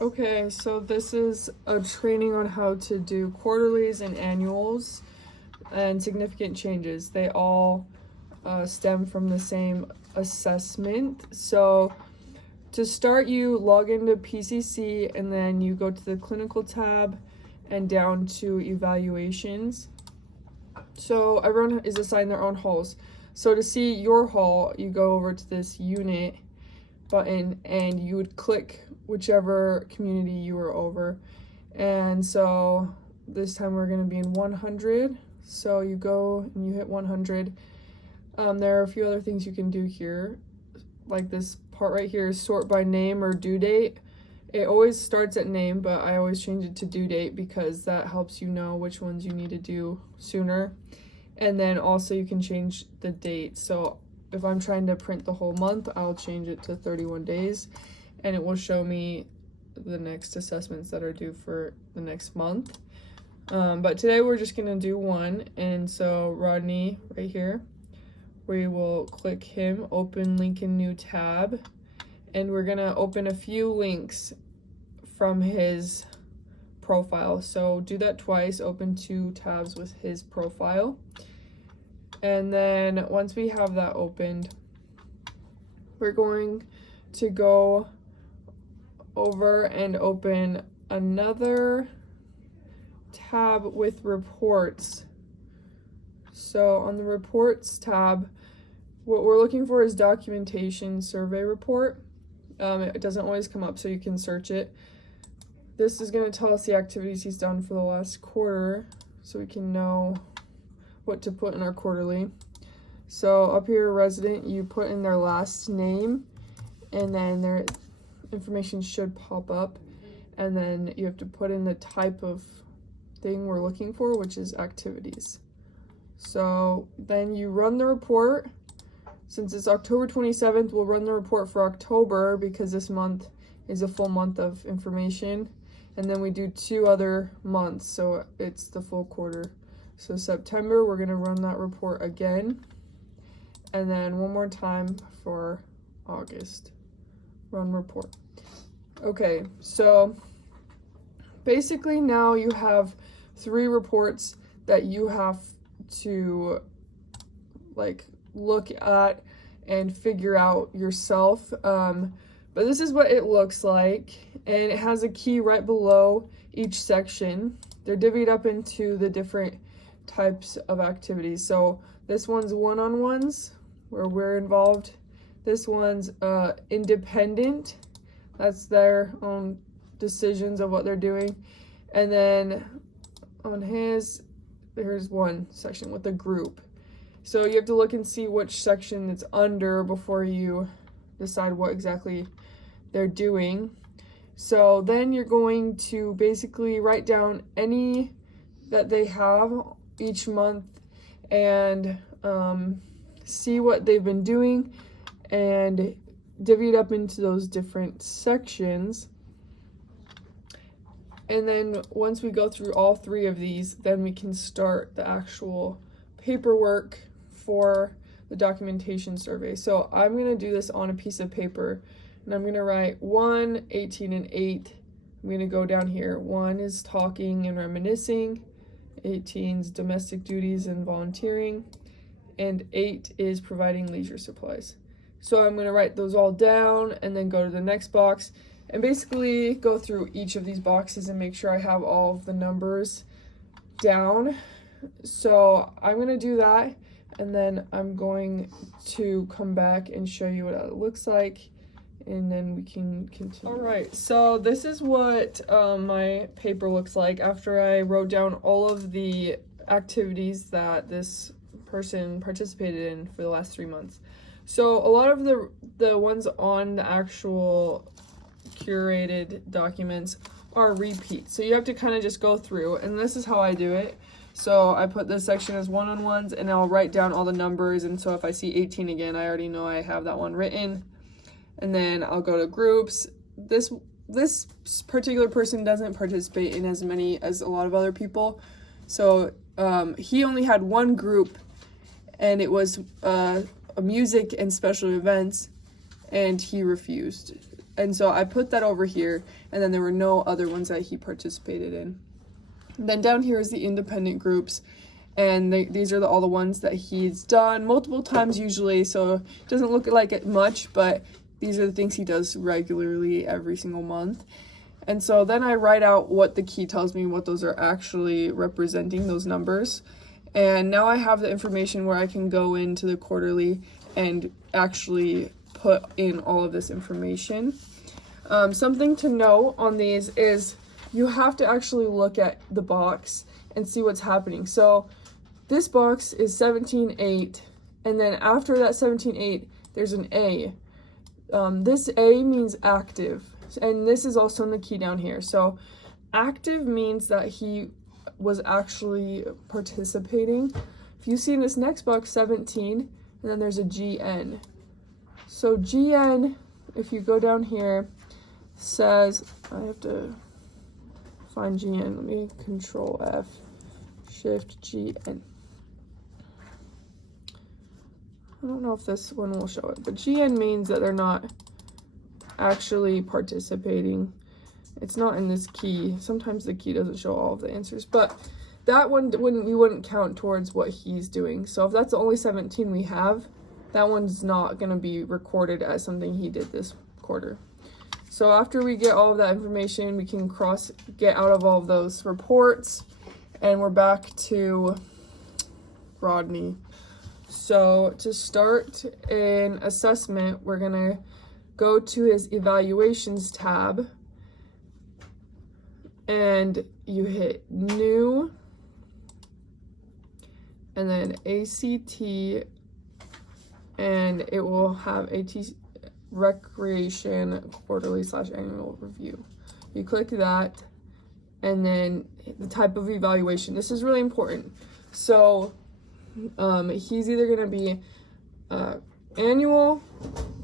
Okay, so this is a training on how to do quarterlies and annuals and significant changes. They all stem from the same assessment. So to start, you log into PCC and then you go to the clinical tab and down to evaluations. So everyone is assigned their own halls. So to see your hall, you go over to this unit button and you would click whichever community you were over. And so this time we're going to be in 100. So you go and you hit 100. There are a few other things you can do here, like this part right here, sort by name or due date. It always starts at name, but I always change it to due date because that helps you know which ones you need to do sooner. And then also you can change the date. So if I'm trying to print the whole month, I'll change it to 31 days and it will show me the next assessments that are due for the next month. But today we're just gonna do one. And so Rodney right here, we will click him, open link in new tab, and we're gonna open a few links from his profile. So do that twice, open 2 tabs with his profile. And then once we have that opened, we're going to go over and open another tab with reports. So on the reports tab, what we're looking for is documentation survey report. It doesn't always come up, so you can search it. This is going to tell us the activities he's done for the last quarter, so we can know what to put in our quarterly. So up here, resident, you put in their last name, and then their information should pop up, and then you have to put in the type of thing we're looking for, which is activities. So then you run the report. Since it's October 27th, we'll run the report for October because this month is a full month of information. And then we do 2 other months, so it's the full quarter. So September, we're gonna run that report again. And then one more time for August. Run report. Okay, so basically now you have 3 reports that you have to look at and figure out yourself. But this is what it looks like, and it has a key right below each section. They're divvied up into the different types of activities. So this one's one-on-ones where we're involved. This one's independent. That's their own decisions of what they're doing. And then on his, there's one section with a group. So you have to look and see which section it's under before you decide what exactly they're doing. So then you're going to basically write down any that they have each month and see what they've been doing and divvy it up into those different sections. And then once we go through all 3 of these, then we can start the actual paperwork for the documentation survey. So I'm going to do this on a piece of paper, and I'm going to write 1, 18, and 8. I'm going to go down here. 1 is talking and reminiscing, 18 is domestic duties and volunteering, and 8 is providing leisure supplies. So I'm going to write those all down and then go to the next box and basically go through each of these boxes and make sure I have all of the numbers down. So I'm going to do that, and then I'm going to come back and show you what it looks like, and then we can continue. All right, so this is what my paper looks like after I wrote down all of the activities that this person participated in for the last 3 months. So a lot of the ones on the actual curated documents are repeats. So you have to kind of just go through, and this is how I do it. So I put this section as one-on-ones, and I'll write down all the numbers, and so if I see 18 again, I already know I have that one written. And then I'll go to groups. This particular person doesn't participate in as many as a lot of other people. So he only had 1 group, and it was music and special events, and he refused. And so I put that over here, and then there were no other ones that he participated in. And then down here is the independent groups, and these are all the ones that he's done multiple times usually, so it doesn't look like it much, but these are the things he does regularly every single month. And so then I write out what the key tells me, what those are actually representing, those numbers. And now I have the information where I can go into the quarterly and actually put in all of this information. Something to note on these is you have to actually look at the box and see what's happening. So this box is 17.8, and then after that 17.8, there's an A. This A means active, and this is also in the key down here. So active means that he was actually participating. If you see in this next box, 17, and then there's a GN. So GN, if you go down here, says, I have to find GN. Let me Control F, Shift GN. I don't know if this one will show it, but GN means that they're not actually participating. It's not in this key. Sometimes the key doesn't show all of the answers, but that one we wouldn't count towards what he's doing. So if that's the only 17 we have, that one's not going to be recorded as something he did this quarter. So after we get all of that information, we can get out of all of those reports, and we're back to Rodney. So to start an assessment, we're going to go to his evaluations tab, and you hit new, and then ACT, and it will have AT Recreation Quarterly / Annual Review. You click that, and then the type of evaluation. This is really important. So he's either going to be annual,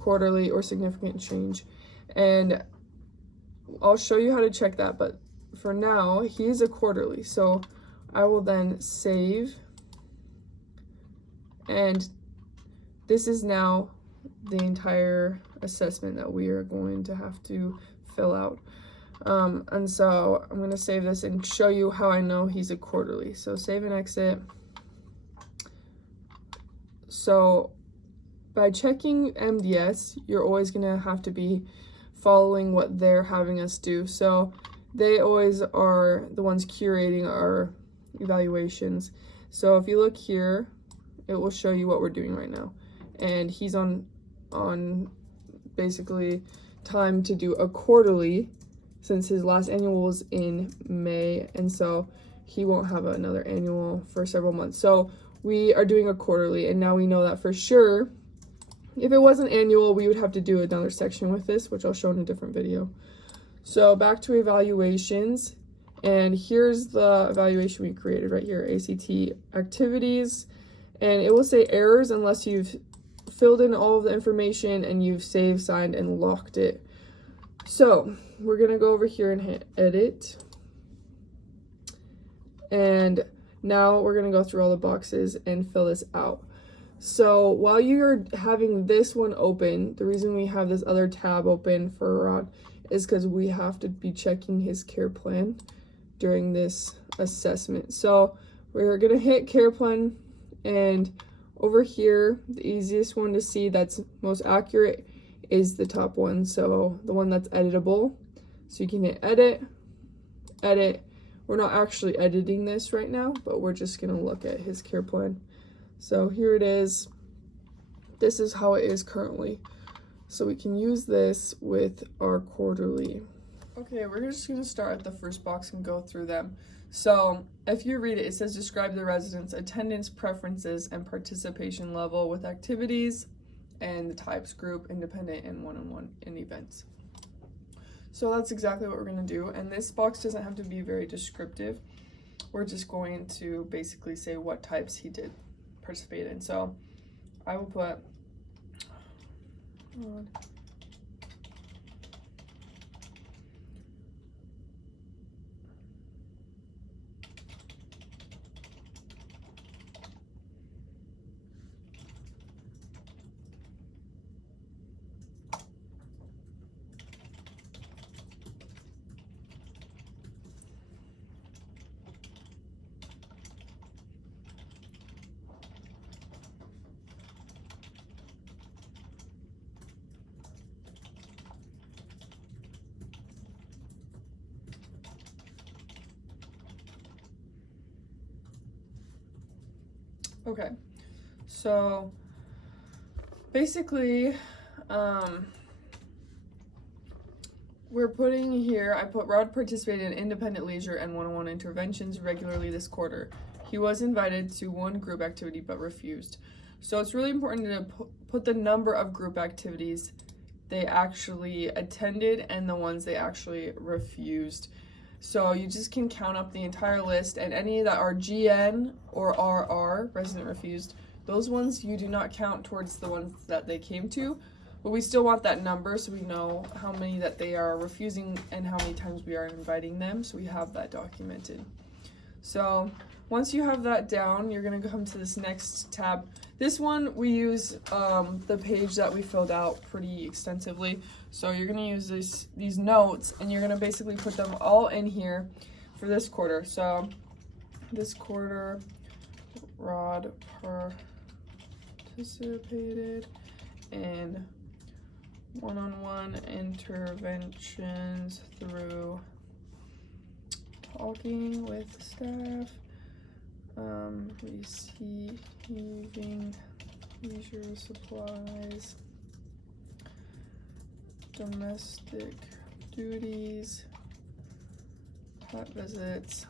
quarterly, or significant change, and I'll show you how to check that, but for now he's a quarterly, so I will then save, and this is now the entire assessment that we are going to have to fill out. And so I'm going to save this and show you how I know he's a quarterly. So save and exit. So by checking MDS, you're always going to have to be following what they're having us do. So they always are the ones curating our evaluations. So if you look here, it will show you what we're doing right now. And he's on basically time to do a quarterly, since his last annual was in May, and so he won't have another annual for several months. So we are doing a quarterly, and now we know that for sure. If it was an annual, we would have to do another section with this, which I'll show in a different video. So back to evaluations, and here's the evaluation we created right here, ACT activities, and it will say errors unless you've filled in all of the information and you've saved, signed, and locked it. So we're gonna go over here and hit edit, and now we're gonna go through all the boxes and fill this out. So while you're having this one open, the reason we have this other tab open for Rod is because we have to be checking his care plan during this assessment. So we're gonna hit care plan, and over here, the easiest one to see that's most accurate is the top one, so the one that's editable. So you can hit edit, edit. We're not actually editing this right now, but we're just gonna look at his care plan. So here it is. This is how it is currently. So we can use this with our quarterly. Okay, we're just gonna start at the first box and go through them. So if you read it, it says describe the residents' attendance preferences and participation level with activities and the types, group, independent, and one-on-one in events. So that's exactly what we're gonna do. And this box doesn't have to be very descriptive. We're just going to basically say what types he did participate in. So I will put Okay, so basically, we're putting here, I put Rod participated in independent leisure and one-on-one interventions regularly this quarter. He was invited to one group activity but refused. So it's really important to put the number of group activities they actually attended and the ones they actually refused. So you just can count up the entire list, and any that are GN or RR, resident refused, those ones you do not count towards the ones that they came to, but we still want that number so we know how many that they are refusing and how many times we are inviting them, so we have that documented. So once you have that down, you're going to come to this next tab. This one we use the page that we filled out pretty extensively. So you're going to use these notes, and you're going to basically put them all in here for this quarter. So this quarter, Rod participated in one-on-one interventions through talking with staff, receiving leisure supplies, domestic duties, pet visits,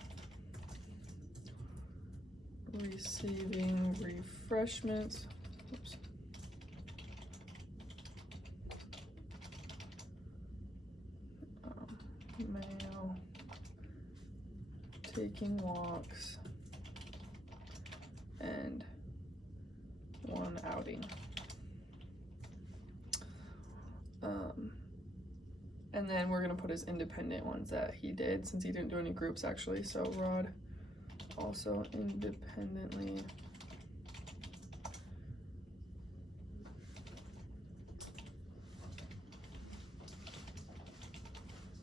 receiving refreshments, mail, taking walks, and one outing. And then we're gonna put his independent ones that he did, since he didn't do any groups actually. So Rod also independently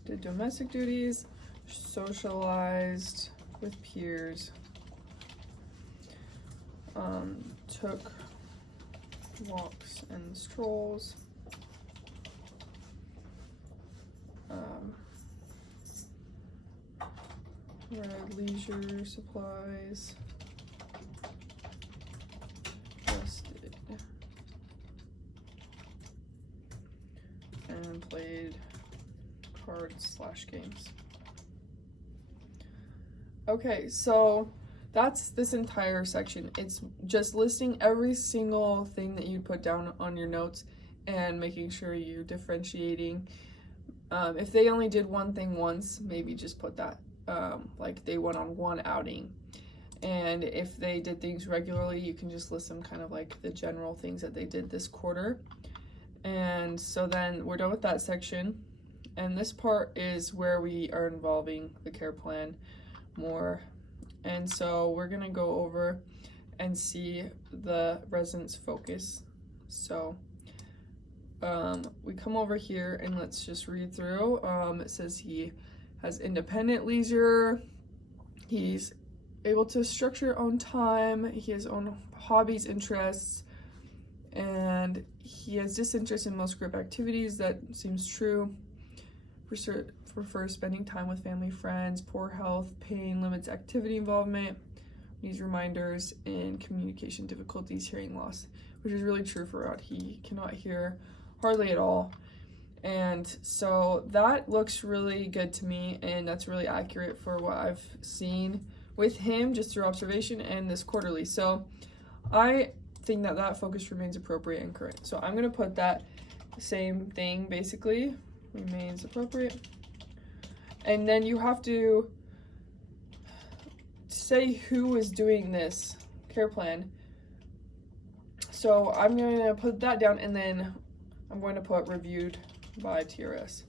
did domestic duties, socialized with peers, took walks and strolls, read leisure supplies, rested, and played cards/games. Okay, so that's this entire section. It's just listing every single thing that you put down on your notes and making sure you're differentiating. If they only did one thing once, maybe just put that, like they went on one outing. And if they did things regularly, you can just list them kind of like the general things that they did this quarter. And so then we're done with that section. And this part is where we are involving the care plan more. And so we're gonna go over and see the residents' focus. So we come over here and let's just read through. It says he has independent leisure, he's able to structure own time, he has own hobbies, interests, and he has disinterest in most group activities. That seems true. Prefers spending time with family, friends, poor health, pain, limits activity involvement, needs reminders, and communication difficulties, hearing loss, which is really true for Rod. He cannot hear hardly at all. And so that looks really good to me, and that's really accurate for what I've seen with him just through observation and this quarterly. So I think that that focus remains appropriate and current. So I'm going to put that same thing, basically, remains appropriate. And then you have to say who is doing this care plan. So I'm going to put that down, and then I'm going to put reviewed by TRS.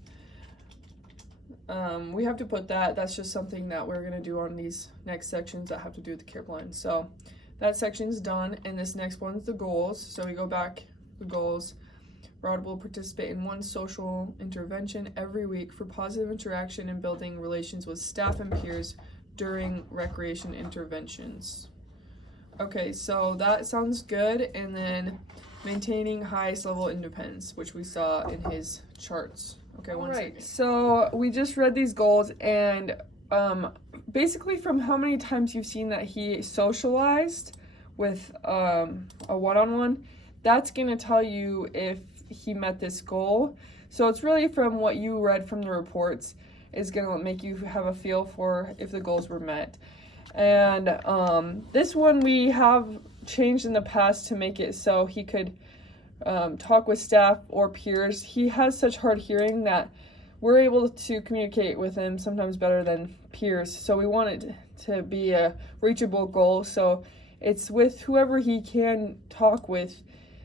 We have to put that. That's just something that we're going to do on these next sections that have to do with the care plan. So that section's done, and this next one's the goals. So we go back, the goals. Rod will participate in one social intervention every week for positive interaction and building relations with staff and peers during recreation interventions. Okay, so that sounds good. And then maintaining highest level independence, which we saw in his charts. Okay, one second. So we just read these goals, and basically from how many times you've seen that he socialized with a one-on-one, that's going to tell you if he met this goal. So it's really from what you read from the reports is going to make you have a feel for if the goals were met. And this one we have changed in the past to make it so he could talk with staff or peers. He has such hard hearing that we're able to communicate with him sometimes better than peers. So we want it to be a reachable goal. So it's with whoever he can talk with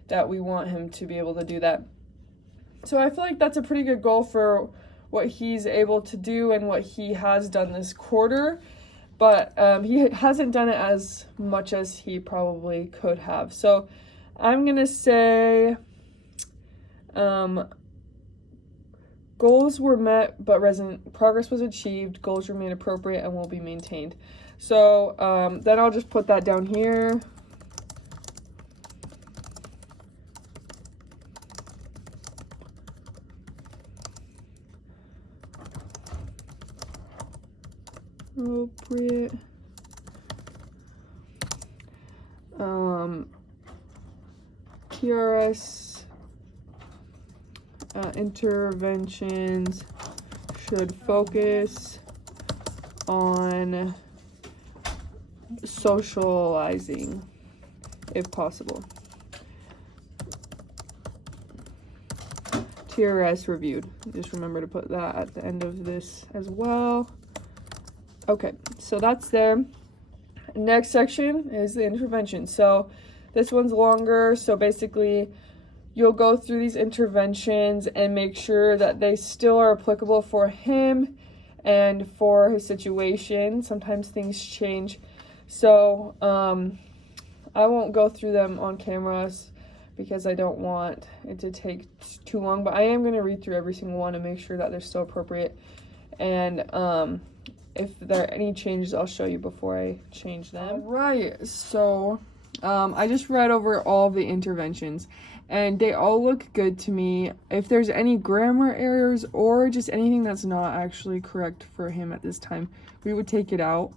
that we want him to be able to do that. So I feel like that's a pretty good goal for what he's able to do and what he has done this quarter. But he hasn't done it as much as he probably could have. So I'm going to say goals were met, but progress was achieved. Goals remain appropriate and will be maintained. So then I'll just put that down here. Appropriate. TRS interventions should focus on socializing if possible. TRS reviewed. Just remember to put that at the end of this as well. Okay, so that's there. Next section is the intervention. So this one's longer. So basically, you'll go through these interventions and make sure that they still are applicable for him and for his situation. Sometimes things change. So I won't go through them on cameras because I don't want it to take too long. But I am going to read through every single one and make sure that they're still appropriate. And if there are any changes, I'll show you before I change them. Right, so I just read over all the interventions, and they all look good to me. If there's any grammar errors or just anything that's not actually correct for him at this time, we would take it out.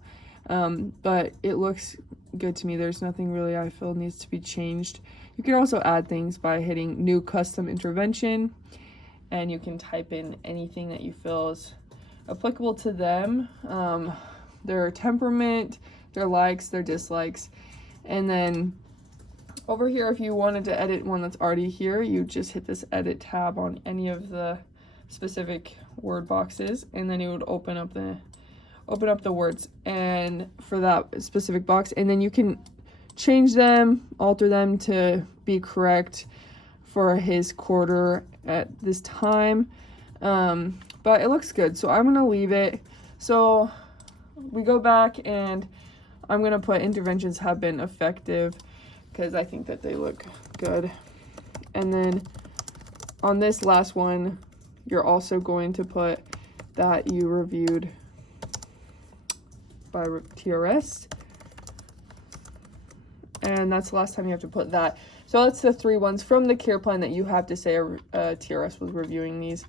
But it looks good to me. There's nothing really I feel needs to be changed. You can also add things by hitting new custom intervention, and you can type in anything that you feel is applicable to them, their temperament, their likes, their dislikes. And then over here, if you wanted to edit one that's already here, you just hit this edit tab on any of the specific word boxes, and then it would open up the words and for that specific box, and then you can change them, alter them to be correct for his quarter at this time. But it looks good, so I'm gonna leave it. So we go back and I'm gonna put interventions have been effective because I think that they look good. And then on this last one, you're also going to put that you reviewed by TRS. And that's the last time you have to put that. So that's the 3 ones from the care plan that you have to say TRS was reviewing these.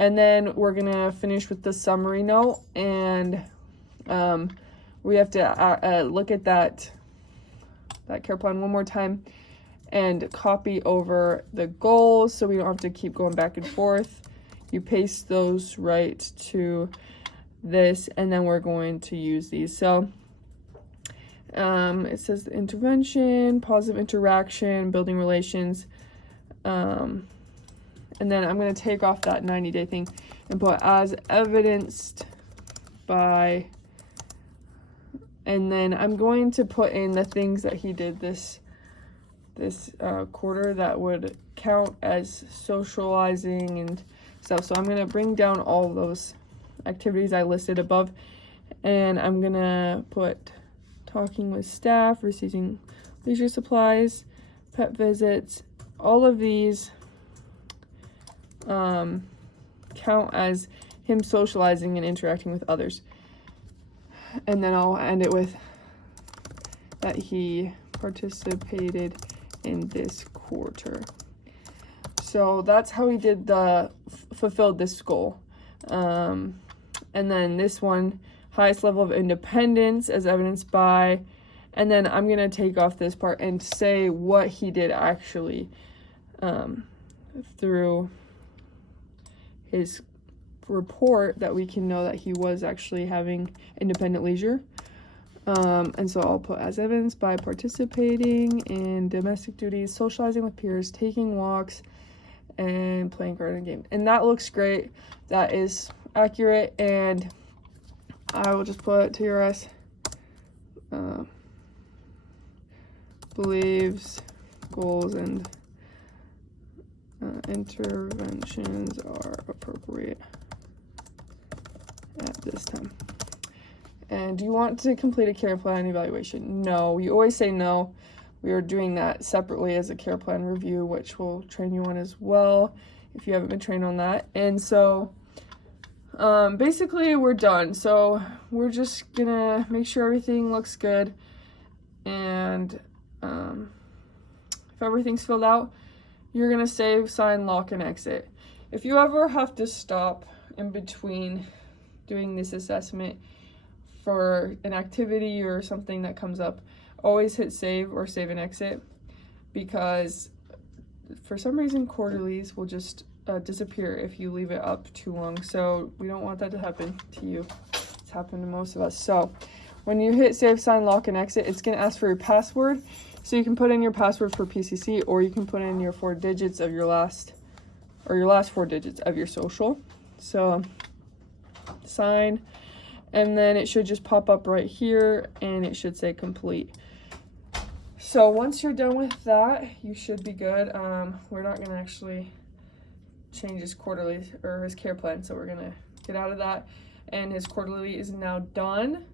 And then we're gonna finish with the summary note, and we have to look at that care plan one more time and copy over the goals so we don't have to keep going back and forth. You paste those right to this, and then we're going to use these. So it says the intervention, positive interaction, building relations, and then I'm going to take off that 90-day thing and put as evidenced by, and then I'm going to put in the things that he did this quarter that would count as socializing and stuff. So I'm going to bring down all of those activities I listed above, and I'm going to put talking with staff, receiving leisure supplies, pet visits. All of these count as him socializing and interacting with others. And then I'll end it with that he participated in this quarter. So that's how he did fulfilled this goal. And then this one, highest level of independence as evidenced by, And then I'm going to take off this part and say what he did actually through his report, that we can know that he was actually having independent leisure. And so I'll put as evidenced by participating in domestic duties, socializing with peers, taking walks, and playing garden games. And that looks great. That is accurate. And I will just put TRS believes goals and interventions are appropriate at this time. And do you want to complete a care plan evaluation? No, you always say no. We are doing that separately as a care plan review, which we'll train you on as well if you haven't been trained on that. And so basically we're done. So we're just gonna make sure everything looks good. And if everything's filled out, you're gonna save, sign, lock, and exit. If you ever have to stop in between doing this assessment for an activity or something that comes up, always hit save or save and exit, because for some reason quarterlies will just disappear if you leave it up too long. So we don't want that to happen to you. It's happened to most of us. So when you hit save, sign, lock, and exit, it's going to ask for your password. So you can put in your password for PCC, or you can put in your 4 digits of your last 4 digits of your social. So sign, and then it should just pop up right here and it should say complete. So once you're done with that, you should be good. We're not going to actually change his quarterly or his care plan, so we're going to get out of that. And his quarterly is now done.